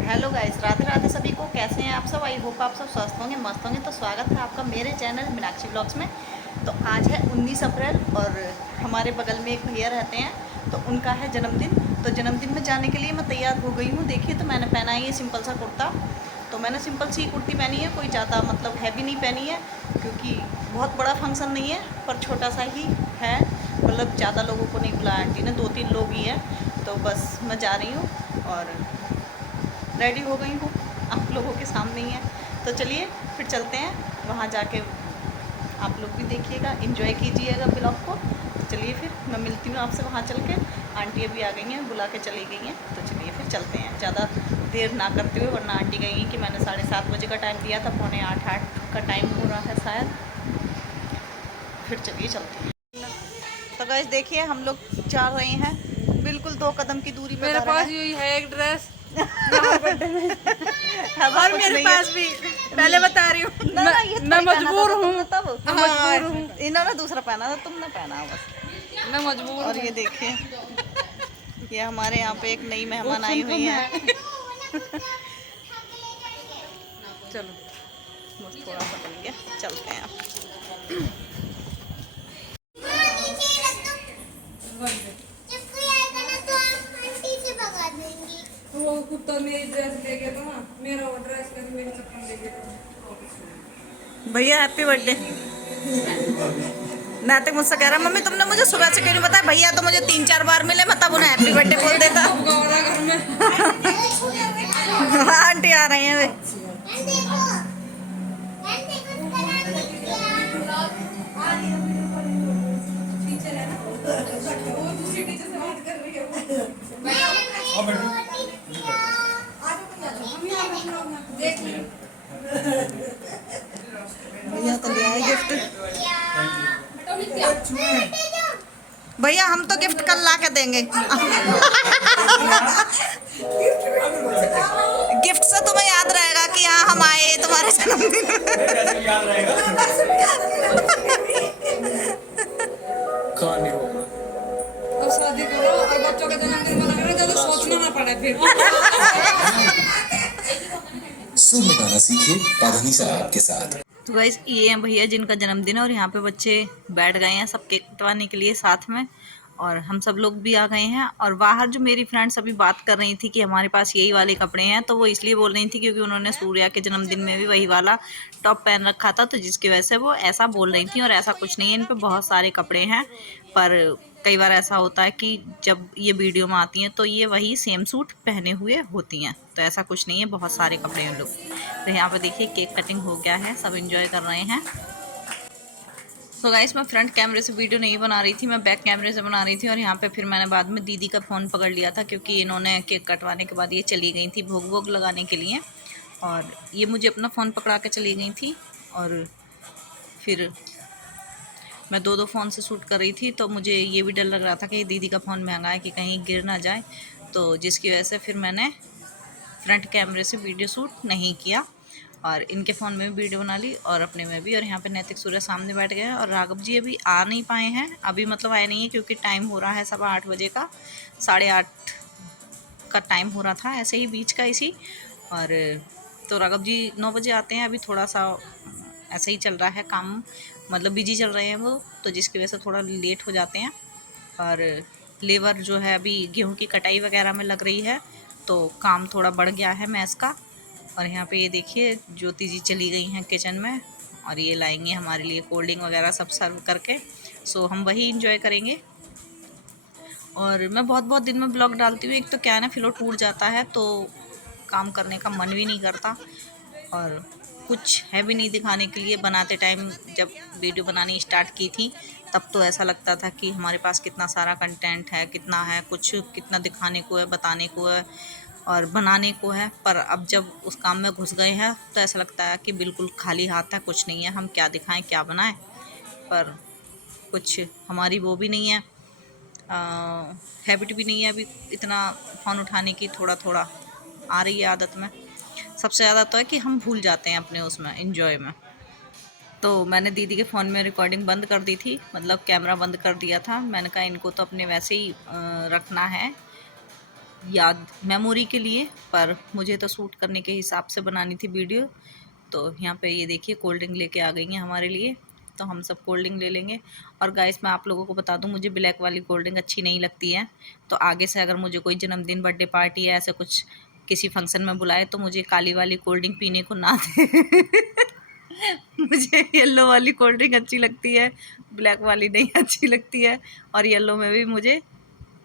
Hello guys, Radhe Radhe सभी को। कैसे हैं आप सब? आई होप आप सब स्वस्थ होंगे, मस्त होंगे। तो स्वागत है आपका मेरे चैनल मीनाक्षी ब्लॉग्स में। तो आज है 19 अप्रैल और हमारे बगल में एक भैया रहते हैं, तो उनका है जन्मदिन। तो जन्मदिन में जाने के लिए मैं तैयार हो गई हूँ। देखिए, तो मैंने पहना है ये सिंपल सा कुर्ता। तो मैंने सिंपल सी कुर्ती पहनी है, कोई ज़्यादा मतलब हैवी नहीं पहनी है, क्योंकि बहुत बड़ा फंक्शन नहीं है, पर छोटा सा ही है। मतलब ज़्यादा लोगों को नहीं बुलाया आंटी ने, 2-3 लोग ही हैं। तो बस मैं जा रही हूँ और रेडी हो गई हूँ, आप लोगों के सामने ही है। तो चलिए फिर चलते हैं वहाँ जाके, आप लोग भी देखिएगा, एंजॉय कीजिएगा ब्लॉग को। तो चलिए फिर मैं मिलती हूँ आपसे वहाँ चल के। आंटी अभी आ गई हैं, बुला के चली गई हैं। तो चलिए फिर चलते हैं, ज़्यादा देर ना करते हुए, वरना आंटी गई कि मैंने 7:30 बजे का टाइम दिया था, 7:45 का टाइम हो रहा है शायद। फिर चलिए चलते हैं। तो गाइस देखिए, हम लोग जा रहे हैं, बिल्कुल 2 कदम की दूरी पर मेरे घर पास है। यही है एक ड्रेस बर्थडे में और कुछ मेरे नहीं पास है। भी पहले बता रही हूँ ना ना, ये मैं थोड़ी पहना था मजबूर हूँ। तुमने तब। मैं हाँ, मजबूर हूँ। इन्होंने दूसरा पहना था, तुमने पहना बस। मैं मजबूर और हूँ। ये देखिए, ये हमारे यहाँ पे एक नई मेहमान आई ऑप्शन हुई कम है। है। चलो बस थोड़ा सा बन गया, चलते हैं अब। वो कुत्ता मेरी ड्रेस ले गया था ना, मेरा वो ड्रेस लेके मेरी चप्पल ले गया था। भैया हैप्पी बर्थडे। नैतिक मुझसे कह रहा, मम्मी तुमने मुझे सुबह से क्यों नहीं बताया? भैया तो मुझे 3-4 बार मिले, मैं तब उन्हें हैप्पी बर्थडे बोल देता। घर में हाँ, आंटी आ रही हैं वे। भैया तो ले आए गिफ्ट। भैया हम तो गिफ्ट कल ला के देंगे। गिफ्ट से तुम्हें याद रहेगा कि हाँ हम आए तुम्हारे जन्मदिन में। अब शादी करो और बच्चों का जन्मदिन मनाना, ज्यादा सोचना ना पड़े फिर। सुन गाना सीखिए पाधानी साहब के साथ। तो गाइस, ये हैं भैया जिनका जन्मदिन है, और यहाँ पे बच्चे बैठ गए हैं सब केक कटवाने के लिए साथ में, और हम सब लोग भी आ गए हैं। और बाहर जो मेरी फ्रेंड्स अभी बात कर रही थी कि हमारे पास यही वाले कपड़े हैं, तो वो इसलिए बोल रही थी क्योंकि उन्होंने सूर्या के जन्मदिन में भी वही वाला टॉप पहन रखा था, तो जिसकी वजह से वो ऐसा बोल रही थी। और ऐसा कुछ नहीं है, इन पे बहुत सारे कपड़े हैं, पर कई बार ऐसा होता है कि जब ये वीडियो में आती हैं तो ये वही सेम सूट पहने हुए होती हैं, तो ऐसा कुछ नहीं है, बहुत सारे कपड़े हैं लोग। तो यहाँ पे देखिए केक कटिंग हो गया है, सब एंजॉय कर रहे हैं। तो गाइस, मैं फ्रंट कैमरे से वीडियो नहीं बना रही थी, मैं बैक कैमरे से बना रही थी। और यहाँ पे फिर मैंने बाद में दीदी का फ़ोन पकड़ लिया था, क्योंकि इन्होंने केक कटवाने के बाद ये चली गई थी भोग वोग लगाने के लिए, और ये मुझे अपना फ़ोन पकड़ा के चली गई थी। और फिर मैं 2-2 फ़ोन से शूट कर रही थी, तो मुझे ये भी डर लग रहा था कि दीदी का फ़ोन महंगा है कि कहीं गिर ना जाए, तो जिसकी वजह से फिर मैंने फ्रंट कैमरे से वीडियो शूट नहीं किया, और इनके फ़ोन में भी वीडियो बना ली और अपने में भी। और यहाँ पे नैतिक सूर्य सामने बैठ गए हैं, और राघव जी अभी आ नहीं पाए हैं, अभी मतलब आए नहीं हैं, क्योंकि टाइम हो रहा है 8:15 बजे का, 8:30 का टाइम हो रहा था ऐसे ही बीच का इसी। और तो राघव जी 9 बजे आते हैं, अभी थोड़ा सा ऐसे ही चल रहा है काम, मतलब बिजी चल रहे हैं वो, तो जिसकी वजह से थोड़ा लेट हो जाते हैं। और लेबर जो है अभी गेहूं की कटाई वगैरह में लग रही है, तो काम थोड़ा बढ़ गया है मैस का। और यहाँ पे ये देखिए ज्योति जी चली गई हैं किचन में, और ये लाएंगे हमारे लिए कोल्ड ड्रिंक वगैरह सब सर्व करके, सो हम वही इंजॉय करेंगे। और मैं बहुत बहुत दिन में ब्लॉग डालती हूँ, एक तो क्या है ना, फ्लो टूट जाता है, तो काम करने का मन भी नहीं करता, और कुछ है भी नहीं दिखाने के लिए। बनाते टाइम जब वीडियो बनानी स्टार्ट की थी, तब तो ऐसा लगता था कि हमारे पास कितना सारा कंटेंट है, कितना है, कुछ कितना दिखाने को है, बताने को है और बनाने को है। पर अब जब उस काम में घुस गए हैं, तो ऐसा लगता है कि बिल्कुल खाली हाथ है, कुछ नहीं है, हम क्या दिखाएं क्या बनाएं। पर कुछ हमारी वो भी नहीं है, हैबिट भी नहीं है अभी इतना फ़ोन उठाने की, थोड़ा थोड़ा आ रही है आदत में। सबसे ज़्यादा तो है कि हम भूल जाते हैं अपने उसमें एंजॉय में। तो मैंने दीदी के फ़ोन में रिकॉर्डिंग बंद कर दी थी, मतलब कैमरा बंद कर दिया था। मैंने कहा इनको तो अपने वैसे ही रखना है, याद मेमोरी के लिए, पर मुझे तो शूट करने के हिसाब से बनानी थी वीडियो। तो यहाँ पे ये देखिए कोल्ड ड्रिंक लेके आ गई हैं हमारे लिए, तो हम सब कोल्ड ड्रिंक ले लेंगे। और गाइस मैं आप लोगों को बता दूं, मुझे ब्लैक वाली कोल्ड ड्रिंक अच्छी नहीं लगती है। तो आगे से अगर मुझे कोई जन्मदिन, बर्थडे पार्टी या ऐसे कुछ किसी फंक्शन में बुलाए तो मुझे काली वाली कोल्ड ड्रिंक पीने को ना दे। मुझे येलो वाली कोल्ड ड्रिंक अच्छी लगती है, ब्लैक वाली नहीं अच्छी लगती है। और येलो में भी मुझे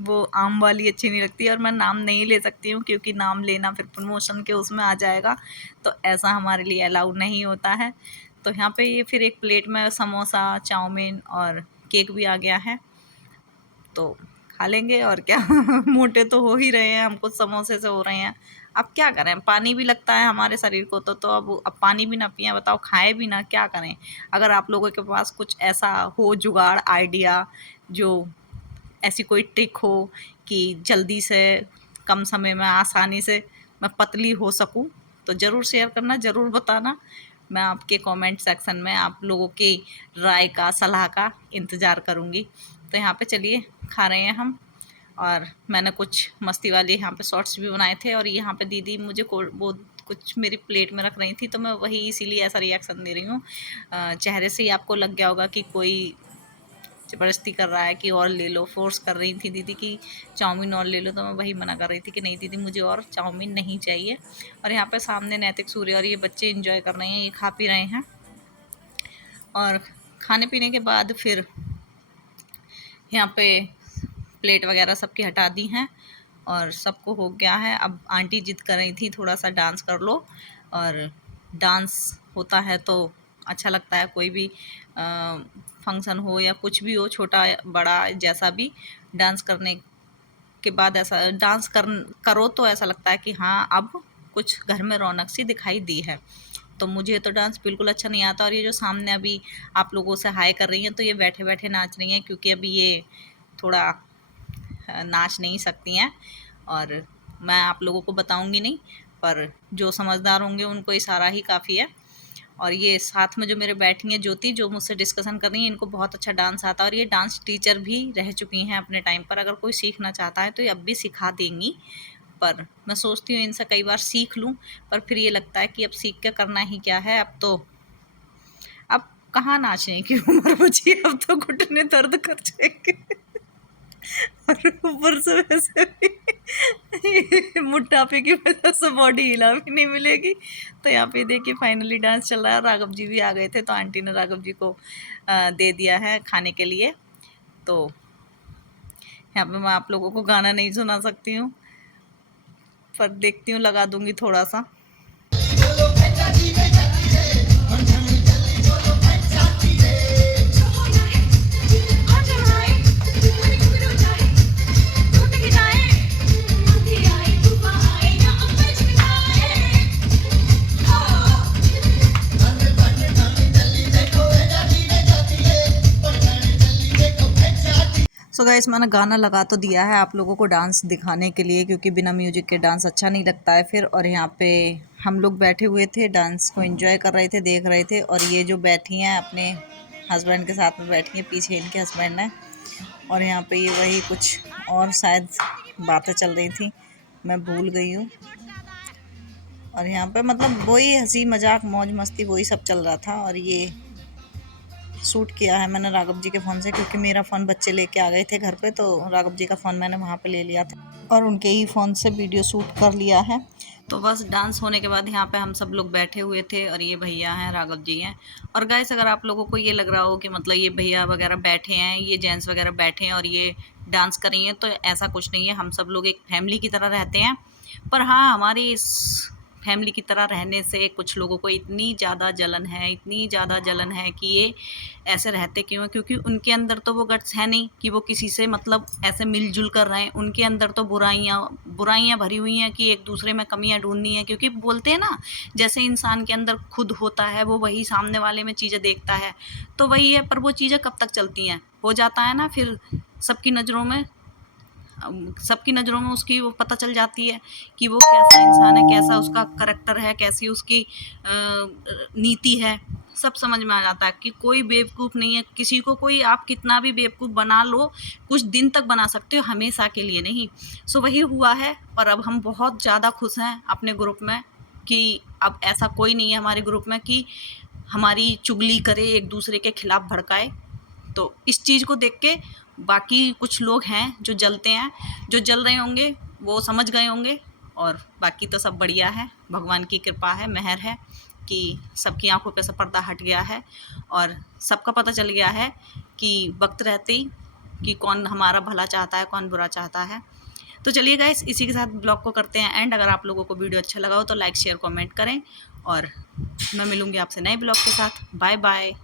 वो आम वाली अच्छी नहीं लगती, और मैं नाम नहीं ले सकती हूँ क्योंकि नाम लेना फिर प्रमोशन के उसमें आ जाएगा, तो ऐसा हमारे लिए अलाउड नहीं होता है। तो यहाँ पे ये फिर एक प्लेट में समोसा, चाउमीन और केक भी आ गया है, तो खा लेंगे और क्या। मोटे तो हो ही रहे हैं, हम कुछ समोसे से हो रहे हैं। अब क्या करें, पानी भी लगता है हमारे शरीर को, तो अब पानी भी ना पिए बताओ, खाए भी ना, क्या करें। अगर आप लोगों के पास कुछ ऐसा हो जुगाड़, आइडिया, जो ऐसी कोई ट्रिक हो कि जल्दी से, कम समय में, आसानी से मैं पतली हो सकूं, तो ज़रूर शेयर करना, ज़रूर बताना। मैं आपके कमेंट सेक्शन में आप लोगों की राय का, सलाह का इंतज़ार करूंगी। तो यहाँ पे चलिए खा रहे हैं हम, और मैंने कुछ मस्ती वाले यहाँ पे शॉर्ट्स भी बनाए थे, और यहाँ पे दीदी मुझे वो कुछ मेरी प्लेट में रख रही थी, तो मैं वही इसीलिए ऐसा रिएक्शन दे रही हूँ। चेहरे से ही आपको लग गया होगा कि कोई ज़बरदस्ती कर रहा है कि और ले लो, फोर्स कर रही थी दीदी कि चाउमीन और ले लो, तो मैं वही मना कर रही थी कि नहीं दीदी मुझे और चाउमीन नहीं चाहिए। और यहाँ पे सामने नैतिक, सूर्य और ये बच्चे एंजॉय कर रहे हैं, ये खा पी रहे हैं। और खाने पीने के बाद फिर यहाँ पे प्लेट वगैरह सबकी हटा दी हैं और सबको हो गया है। अब आंटी जिद कर रही थी थोड़ा सा डांस कर लो, और डांस होता है तो अच्छा लगता है, कोई भी फंक्शन हो या कुछ भी हो, छोटा बड़ा जैसा भी, डांस करने के बाद ऐसा डांस करो तो ऐसा लगता है कि हाँ अब कुछ घर में रौनक सी दिखाई दी है। तो मुझे तो डांस बिल्कुल अच्छा नहीं आता। और ये जो सामने अभी आप लोगों से हाय कर रही हैं, तो ये बैठे बैठे नाच रही हैं, क्योंकि अभी ये थोड़ा नाच नहीं सकती हैं, और मैं आप लोगों को बताऊंगी नहीं, पर जो समझदार होंगे उनको इशारा ही काफ़ी है। और ये साथ में जो मेरे बैठी हैं ज्योति, जो मुझसे डिस्कशन कर रही हैं, इनको बहुत अच्छा डांस आता है, और ये डांस टीचर भी रह चुकी हैं अपने टाइम पर। अगर कोई सीखना चाहता है तो ये अब भी सिखा देंगी, पर मैं सोचती हूँ इनसे कई बार सीख लूँ, पर फिर ये लगता है कि अब सीख के करना ही क्या है, अब कहाँ नाचने की उम्र बची है, अब तो घुटने दर्द कर जाएंगे। और ऊपर से वैसे भी मोटापे की वजह से बॉडी हिला भी नहीं मिलेगी। तो यहाँ पे देखिए फाइनली डांस चल रहा है, राघव जी भी आ गए थे, तो आंटी ने राघव जी को दे दिया है खाने के लिए। तो यहाँ पे मैं आप लोगों को गाना नहीं सुना सकती हूँ, पर देखती हूँ लगा दूंगी थोड़ा सा। सो गाइस मैंने गाना लगा तो दिया है आप लोगों को डांस दिखाने के लिए, क्योंकि बिना म्यूजिक के डांस अच्छा नहीं लगता है फिर। और यहाँ पे हम लोग बैठे हुए थे, डांस को एंजॉय कर रहे थे, देख रहे थे। और ये जो बैठी हैं अपने हस्बैंड के साथ में बैठी हैं, पीछे इनके हस्बैंड हैं। और यहाँ पे ये वही कुछ और शायद बातें चल रही थी, मैं भूल गई हूँ। और यहाँ पे मतलब वही हंसी मजाक मौज मस्ती वही सब चल रहा था। और ये शूट किया है मैंने राघव जी के फ़ोन से, क्योंकि मेरा फ़ोन बच्चे लेके आ गए थे घर पे, तो राघव जी का फ़ोन मैंने वहाँ पे ले लिया था और उनके ही फ़ोन से वीडियो शूट कर लिया है। तो बस डांस होने के बाद यहाँ पे हम सब लोग बैठे हुए थे, और ये भैया हैं, राघव जी हैं। और गाइस अगर आप लोगों को ये लग रहा हो कि मतलब ये भैया वगैरह बैठे हैं, ये जेंट्स वगैरह बैठे हैं और ये डांस कर रही हैं, तो ऐसा कुछ नहीं है। हम सब लोग एक फैमिली की तरह रहते हैं। पर हाँ, हमारी इस फैमिली की तरह रहने से कुछ लोगों को इतनी ज़्यादा जलन है, इतनी ज़्यादा जलन है कि ये ऐसे रहते क्यों हैं, क्योंकि उनके अंदर तो वो गट्स है नहीं कि वो किसी से मतलब ऐसे मिलजुल कर रहे हैं। उनके अंदर तो बुराइयाँ भरी हुई हैं कि एक दूसरे में कमियां ढूंढनी है। क्योंकि बोलते हैं ना, जैसे इंसान के अंदर खुद होता है, वो वही सामने वाले में चीज़ें देखता है, तो वही है। पर वो चीज़ें कब तक चलती हैं, हो जाता है ना फिर सबकी नज़रों में उसकी वो पता चल जाती है कि वो कैसा इंसान है, कैसा उसका करैक्टर है, कैसी उसकी नीति है। सब समझ में आ जाता है कि कोई बेवकूफ़ नहीं है। किसी को कोई आप कितना भी बेवकूफ़ बना लो, कुछ दिन तक बना सकते हो, हमेशा के लिए नहीं। सो वही हुआ है और अब हम बहुत ज़्यादा खुश हैं अपने ग्रुप में कि अब ऐसा कोई नहीं है हमारे ग्रुप में कि हमारी चुगली करे, एक दूसरे के खिलाफ भड़काए। तो इस चीज़ को देख के बाकी कुछ लोग हैं जो जलते हैं, जो जल रहे होंगे वो समझ गए होंगे, और बाकी तो सब बढ़िया है। भगवान की कृपा है, मेहर है कि सबकी आंखों पे से पर्दा हट गया है और सबका पता चल गया है कि वक्त रहते ही कि कौन हमारा भला चाहता है, कौन बुरा चाहता है। तो चलिए गाइस, इसी के साथ ब्लॉग को करते हैं एंड। अगर आप लोगों को वीडियो अच्छा लगा हो तो लाइक शेयर कमेंट करें और मैं मिलूँगी आपसे नए ब्लॉग के साथ। Bye bye.